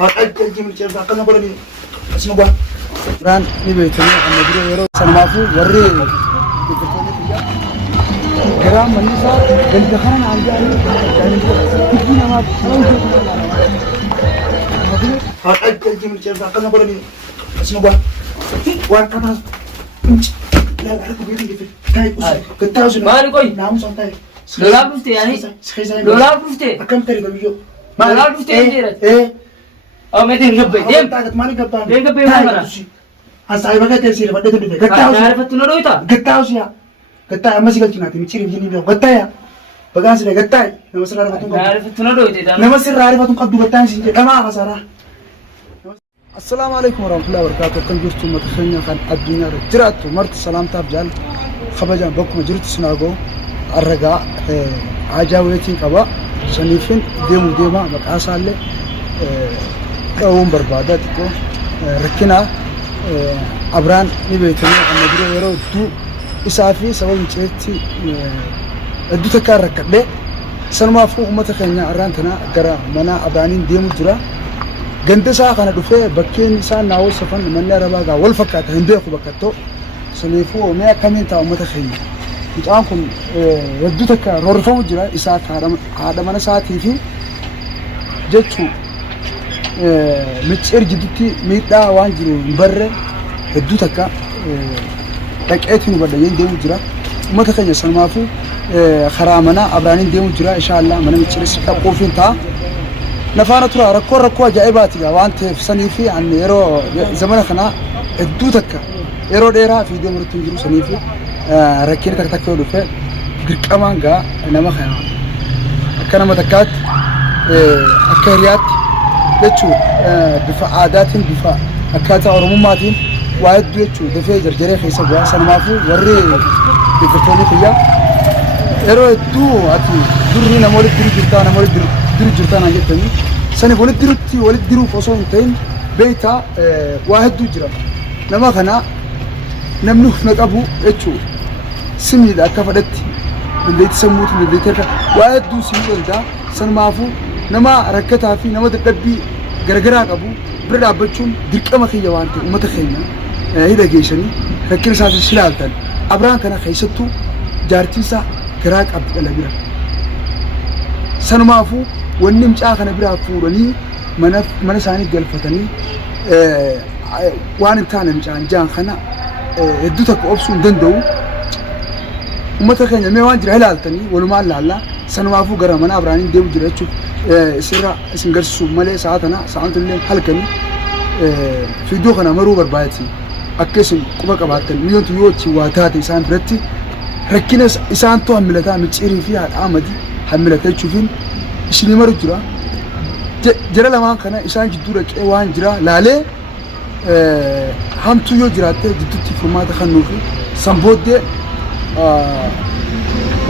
أجي من الشارع قلنا بلني اسمه بقى ران نبيتني أنا بدي يروح سنوافو وري جرام من صار قال دخلنا على الجانب يعني كنا ما أجي من الشارع قلنا بلني اسمه بقى وان كمان لا لا أحب يجي في تاي كتاوس ما نقول نعم صنطاي لولا بفتي يعني لولا بفتي كم تري بيجو لولا بفتي إيه أو ما تين قبل ديم تاعت ماني قبل ديم قبل ما مرة أصاي بقى تيسير بدي تبي كتاوس عارف تنورو إتا كتاوس يا كتاي أما سيقول تناتي ميشير يجيني بيو كتاي يا بقى سير كتاي نمسر راري بتوم عارف تنورو إتا نمسر راري بتوم قبض كتاي سينج كما خسارة السلام عليكم ورحمة الله وبركاته كن جرتو متخنيا كان الدنيا رجراتو مرت سلام تابجال خبجان بكم جرت سناغو الرجاء عجاويتين كبا سنيفين ديما مقاسالة كأوم برباداتكو ركنا أبران نبيتني أنا بدي يرو دو إسافي سوى مشيتي دو تكار ركبه سنما فوق متخنيا أرانتنا جرا منا أبرانين ديمو جرا جنت ساعة كنا دفع بكين سان ناو سفن من رباعا والفكات هندي خو بكتو سنيفو ميا كمين تاو متخنيا يتعامكم دو تكار رورفو جرا إساف هذا منا ساعة تيجي جتشو متشر جدتي ميدا وانجرو برا الدوتكا ركعتني بدأ ينديم جرا وما تخيل سلمافو خرامنا أبرانين ديم جرا إن شاء الله من متشر سكابو فين تا نفانا ترى ركوا جايباتي وانت في سنيفي عن يرو زمان خنا الدوتكا يرو ديرا في ديم رتم جرو سنيفي ركين تكتكلو في قرقمان جا نما خنا كنا متكات أكريات يجوا دفاع عادات دفاع أكاتا أورموماتين واحد يجوا دفاع جرجرة خيسة بوا سنمافو وري بكتوني فيا إيرو دو أتي درني نمولد دري جرتانا نمولد دري جرتانا جتني سنة ولد دروتي ولد درو فصون تين بيتا واحد دو جرا نما خنا نمنوخ نقابو يجوا سمي دا كفدتي من بيت سموت من بيت واحد دو سمي دا سنمافو نما ركتها في نما تدبي غرغرا قبو برد ابچون درقمه خيه وانت متخينا هيدا جيشني فكر ساعه سلالتن ابران كان خيستو جارتيسا غراق اب قلبيرا سنمافو ونم چا كان برا فورني منساني جلفتني وان تانم جان خنا ادوتك اوبسون دندو متخينا مي وان جرا هلالتني ولما لا سنمافو غرا من ابرانين ديو جرچو سيرا اسنجرسو مالي ساعتنا ساعات الليل حلقني في دوخنا مرو بربايتي اكسم كوبا قباتن ميون تيوتي واتاتي سان برتي ركينس اسان تو حملتا مصيري فيها عامدي حملتا تشوفين شني مرو جرا جرا لما كان اسان جدو رك وان جرا لالي هم تو جراته جدتي فورمات خنوفي سمبود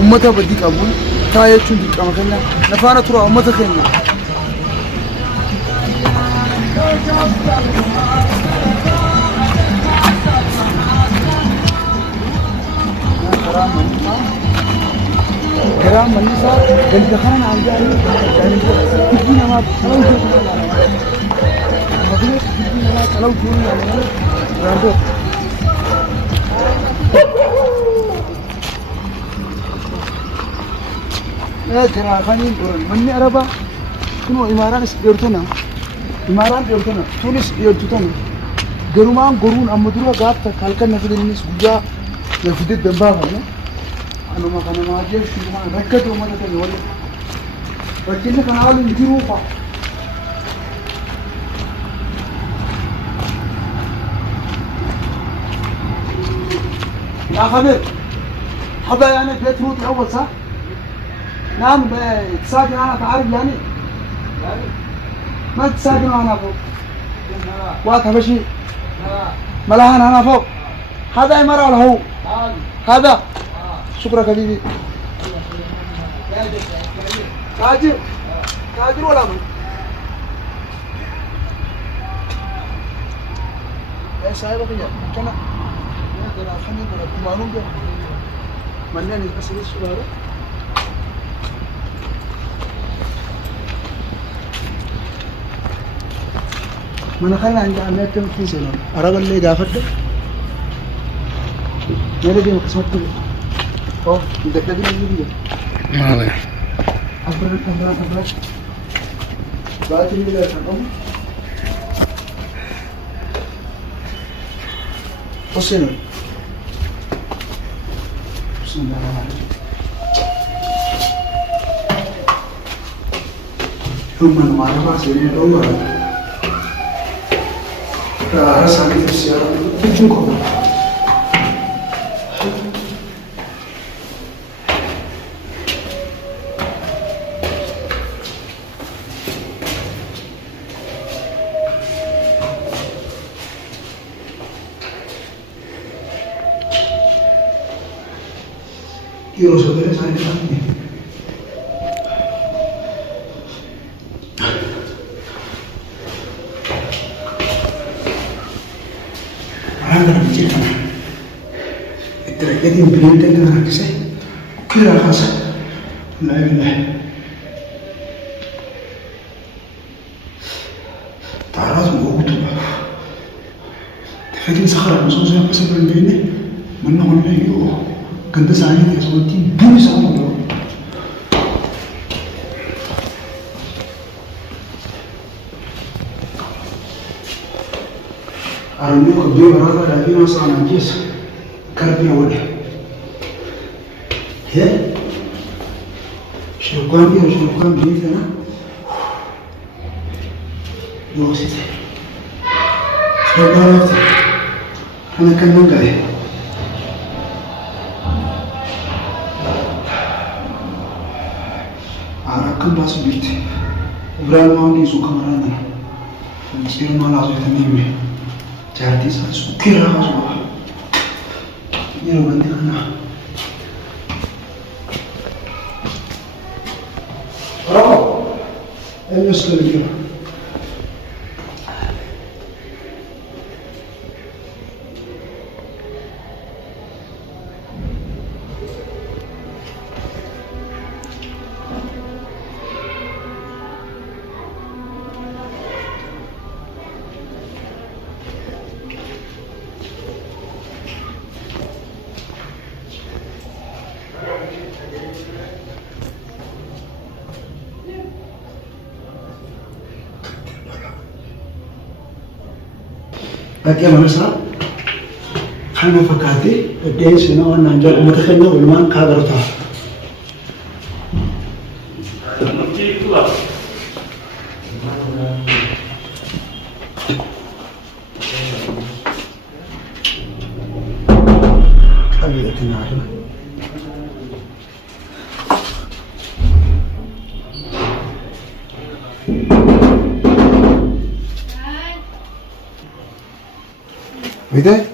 امتا بدي قبول تايتون دي كامخنا نفانا ترى امتا خينا كرام من صار قال دخلنا على الجانب يعني كنا ما لو جونا راندو كرا خانين مني أربعة كنوا إماران يرتنا إماران يرتنا تونس يرتنا جرومان جرون أمدروا قاب تكالكن نفيد الناس بجا نفيد الدمبابة أنا ما كان ما أجيب شيء ما ركضوا ما تكلم ولا ركضنا كان عالم يجروا فا يا خبر حبا يعني بيتروت أول صح نعم تساعدني أنا تعرف يعني ما تساعدني أنا فوق واقع بشي ملاهن أنا فوق هذا مرة ولا هو هذا شكرا حبيبي تاجر ولا من يا صاحبي كذا كنا أنا خمين ولا تمانون ده مني بس ليش بارو mana kana anja amma akka fuuse no araba le gaafadde mere de qismattu oh dakka bi ni maawe abra baati ni la tanum Hoseno ثم المعرفة سيرين الأول رسالة السيارة بجنكم Io so delle sai anni. Allora mi dicono e tra che di impianti che che sei che la casa la تعرض وقوته تفادي سخرة مصوصة بسبب البينة منه اللي يو كنت سعيد يا صوتي بني سعيد أرنيك بدي برا لكن أصلا نجيس كربي أولي هي شو كان بيجينا يوسف شغالات أنا كان نقعد أراكم باس بيت إبراهيم ماوني سوكا مرانا فنسير ما لازم تنيمي جارتي سالس كيرا سوا يلو بندي أنا برافو المسكين اليوم أكيد مثلا خلنا فكاتي الدين سنة أنا نجار متخنّ والمان كابرتها حبيبتي نعرف بداية؟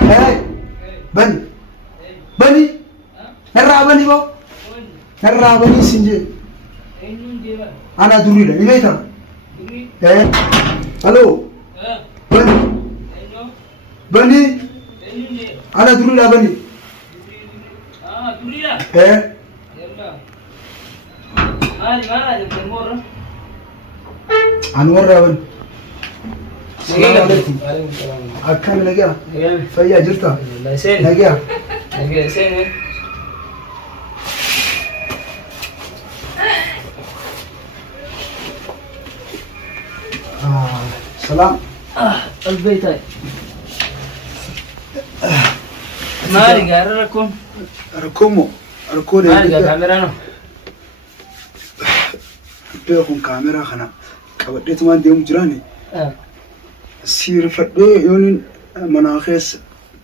هاي بني نرى بني بو نرى بني سنجي أنا دوري له إيه هاي هلو بني أنا دوري له بني دوري له هاي أنور بني السلام عليكم. أكان لقيا. فيا جرتا. لقيا. لقيا سين. سلام. البيت هاي. ما رجع ركون. ركومو. ركون. ما رجع كاميرا نو. بيكون كاميرا خنا. كبديت ما ديم جراني. سير فدو يونين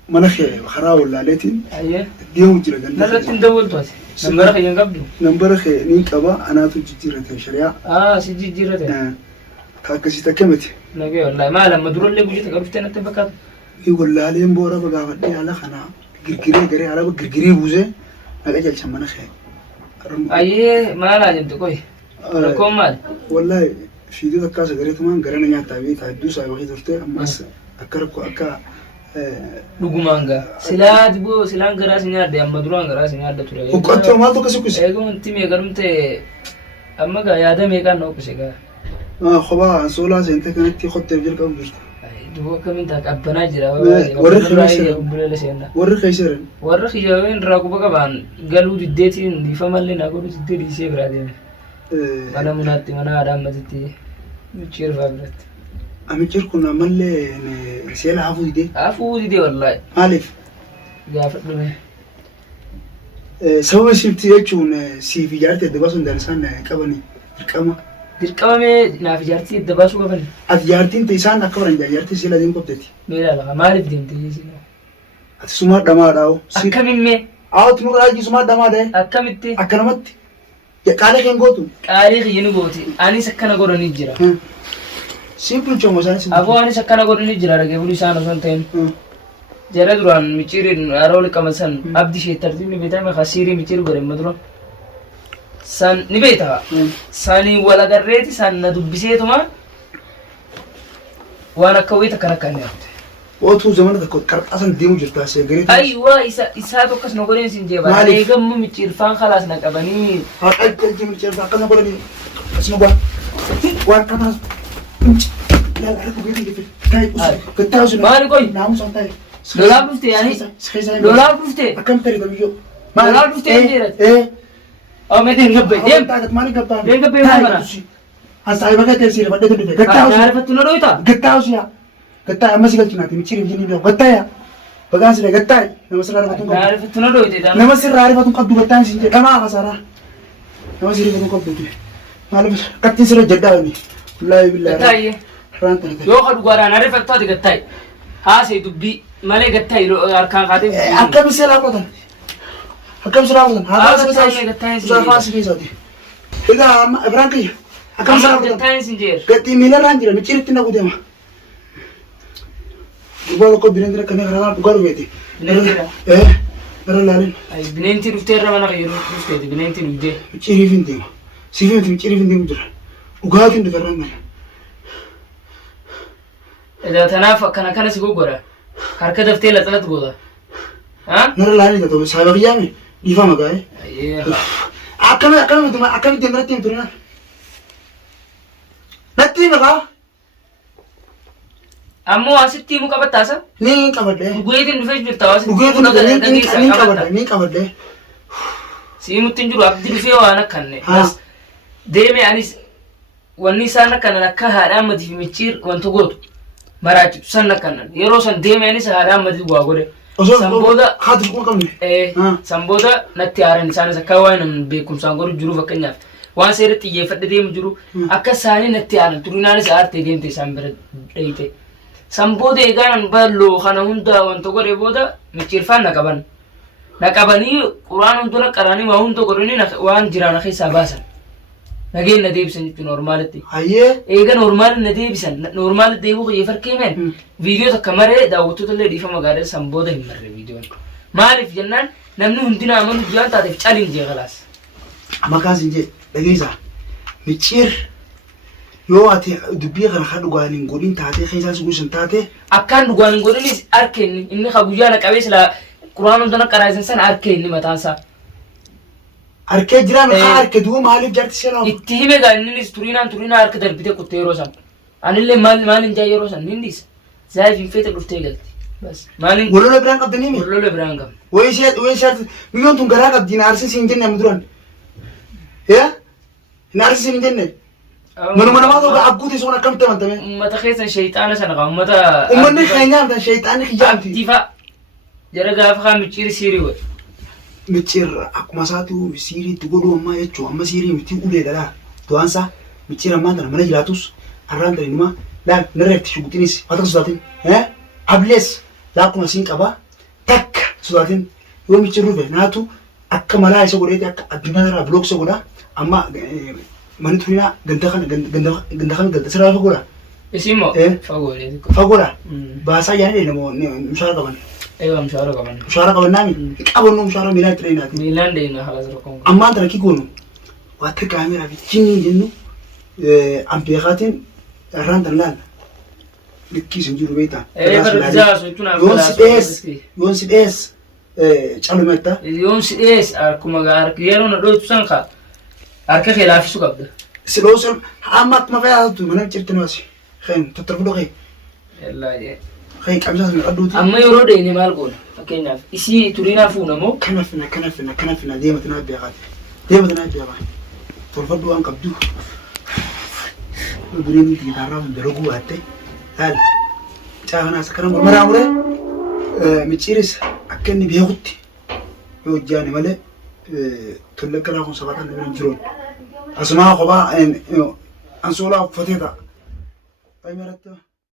مناخي خراو ولا ليتين ايه ديوم جرا غند نرتين دولتوس نمبرخ ينقبدو نمبرخ ني قبا انا تو جيرته شريعه سجيرته كاكسي تكمتي نجي والله ما لما درو اللي بجيت قرفتنا تبكات اي والله لين بورا بقى فدي على خنا غرغري غري على غرغري بوزه نجل شمنخ ايه ما لازم تقوي ركوم مال والله في دي كاسه غريت مان غرنا نيا تابي تادو ساي وخي درته امس اكركو اكا دغمانغا سلاد بو سلان غراس نيا دي ام درو غراس نيا دتو وقت ما تو كسكس ايغون تيمي غرمته اما غا ياده ميغا نو كسيغا خبا سولا سنت كانت خدت بجل قبل جرت دوبا كمين تاك أبنا جرا ورّي خيسر بلا سينا ورّي خيسر ورّي خيسرين راكو بقى بان قالوا جدتي دي فمالي نقولوا جدتي دي سيف رادين أنا مناتي أنا أدام متتي مشير فابرت أمير كنا ملة سيل عفو دي والله ألف قافت له سوى سيفتي يجون سي في جارت الدباسون درسان كبني الكما dirqamame naaf ijaartii adda baasuu qaban. Ati jaartiin isaan akka baran jaartii sila deemu qabdeeti. Meeshaa lafa maaliif deemtee jechuudha? Ati sumaa dhamaadhaa. Akkamimmee? Aawwatu nu raajii sumaa dhamaadhaa. Akkamitti? Akkanumatti. Qaalee keen gootu. Qaalee kiyya ni gooti. Anis akkana godhanii jira. Simpul choomo isaanis. Aboo anis akkana godhanii jira dhagee bulu isaan osoo hin ta'in. Jara duraan micciiriin haroo liqama san abdi ishee tartiibni beekame hasiirii micciiru godhama dura. San ni beektaa. Sanii wal agarreeti san na dubbiseetuma waan akka wayita kan akka inni hafte. Ootuu zamana tokko qarxaasan deemu jirta seegareetu. Ayiwaa isaa tokkos na godheen sin jeeba. Maaliif? Eegammu micciirfaan khalaas na qabanii. Haadha itti micciirfaa akka na godhanii asuma waan waan kanaas. Maali qoy? Lolaaf dhuftee yaani? Lolaaf dhuftee? Akkam ta'e gabiyyoo. Lolaaf dhuftee hin jeeratti? Mete hin gabbee deem. Maali gabbaa? Deem gabbee maal kana? Asaayi bakka ta'e siira badhee dhufe. Gattaawu siya. Gaarifattu na dhoyta? Gattaawu siya. Gattaa amma si galchinaati micciiriin jinni biyya. Gattaaya. Bagaan siree gattaaya. Nama sirraa rifatuun qabdu. Gaarifattu na dhoyte dhaan. Nama sirraa rifatuun qabdu gattaan siin jedhe dhamaa kasaaraa. Nama sirrii rifatuun qabdu. Maaliif kattiin sirra jedhaa inni. Wallaahi billaahi. Gattaayyee. Yoo ka dhugaadhaan ariifattu ati gattaayi. Haasee dubbii malee gattaayi harkaan kaatee. Akkam isee laafatan. Akkam isee laafatan. Gattaayi gattaayi sin jeera. Faasi keessaati. Egaa amma Ibraan kiyya. Akkam isee laafatan. Gattaayi sin jeera. Gatti miilarraan jira micciiritti naqu deema. Dubbaa tokko bineentiin akkamii karaa dhugaa dhufeeti. Bineentira. Gara laalin. Bineentii dhuftee irra mana fayyadu dhufteeti bineentiin dhuftee. Micciiriif hin deema. Siif miti micciiriif hin deemu jira. Dhugaatiin dhugarraan mala. Tanaaf akkana si goggoodha. Harka daftee laxalatti goota. Nara laalin haa ta'u saayibaa kiyyaame dhiifama gaa'e. Akkamitti natti himtu naan. Natti hima kaa. Ammoo asitti himu qabattaasa? Ni qabadde. Dhugeetiin dhufee jirta asitti. Dhugeetiin ni qabadde. Si himutti hin jiru abdii dhufee waan akkanne. Deeme anis wanni isaan akkanan akka haadha ammatiif micciir wanta gootu. Maraachitu san akkanan yeroo san deeme anis haadha ammatiif waa godhe. Sanbooda haati kun qabne. Sanbooda natti haaran isaanis akka waan namni beekumsaan godhu jiru fakkeenyaaf. Waan seeratti xiyyeeffadhe deemu jiru akka isaanii natti haaran turinaanis aartee deemte isaan bira dheeyite. Sanbooda eegaan bal'oo kana hunda wanta godhe booda micciirfaan na qaban. Na qabanii quraan hunduna qaraanii waa hunda godhanii waan jiraan keessaa baasan. Nageen na deebisan jechuun normaalitti. Hayyee. Eega normaali na deebisan normaali deebuu kiyya farkeemeen viidiyoo takka maree daawwattoota illee dhiifama gaadhe sanbooda hin marre viidiyoon. Maaliif jennaan namni hundina amanu jaan taateef caliin jee khalaas. Maqaan sin jee dhageessaa micciir yoo ati dubbii kana haa dhugaan hin godhin taatee keessaa si guusan taate. Akkaan dhugaan hin godhinis harkeenni inni haa guyyaa na qabee silaa quraan hundana qaraasan sana harkeenni mataansaa. Arkee jiraan haa harke du'u maaliif jaarti seenaa? Itti hime gaa innis turinaan harka darbite kuttee yeroo san. Anillee maalin jaa yeroo san nindis. Zaayif hin feete dhuftee galti. Bas maalin. Walola biraan qabdanii mi? Walola biraan qabna. Wayii milyoon tun garaa qabdi na arsisi hin jenne amma duran. Na arsisi hin jenne. Manuma namaa ta'u abguuti sun akkamitti amantame? Uummata keessan sheeyxaana sana qaba uummata. Uummanni keenyaa ta'an sheeyxaanni kiyyaamti. Abdiifa jara gaafa kaa micciiri siirii godhe. Micciirra akkuma isaatu siirii itti godhu ammaa jechuun amma siirii miti ulee dhalaa du'aansaa micciira ammaa tana mana jiraatus har'aan ta'e nima laal narreetti shuguxinis waa takka sodaatin ablees laakkuma siin qabaa takka sodaatin yoo micciirri dhufe naatu akka malaa isa godheeti akka addunyaa irraa bilook isa godhaa amma mani turinaa ganda kan ganda sirraa fagoodha. Isin moo fagoodha. Fagoodha. Baasaa yaadee namoonni mishaara qaban. Ewa mshahara qaban. Mshahara qaban nami qabannu mshahara miilaan tiree naati. Miilaan deemna haala tokkoon. Ammaan tana kigoonu waata kaameraa fi jinni jennu ampeekaatiin irraan tan laal likkiisin jiru beektaa. Yoon si dhees calumetta. Yoon si dhees akkuma yeroo na dhoytu san kaa harka kee laafisuu qabda. سلوسن عمك ما فيها تو من أجل تنواسي خين تترفضوا خين يلا يا خين كم جالس نقدوتي أما يرود إني ما أقول فكينا إسي ترينا فونا مو كنفنا ديما تنبي يا غادي ديما تنبي يا غادي ترفضوا أنك بدو بدرين تيجي تعرفون درجوا هاتي هل تعرفنا سكرنا مرة أولى متشيرس أكني بيهوتي يوجاني ماله تلقى لهم سبعة من جرون أسمع خبا أن سولا فتيتا أي مرة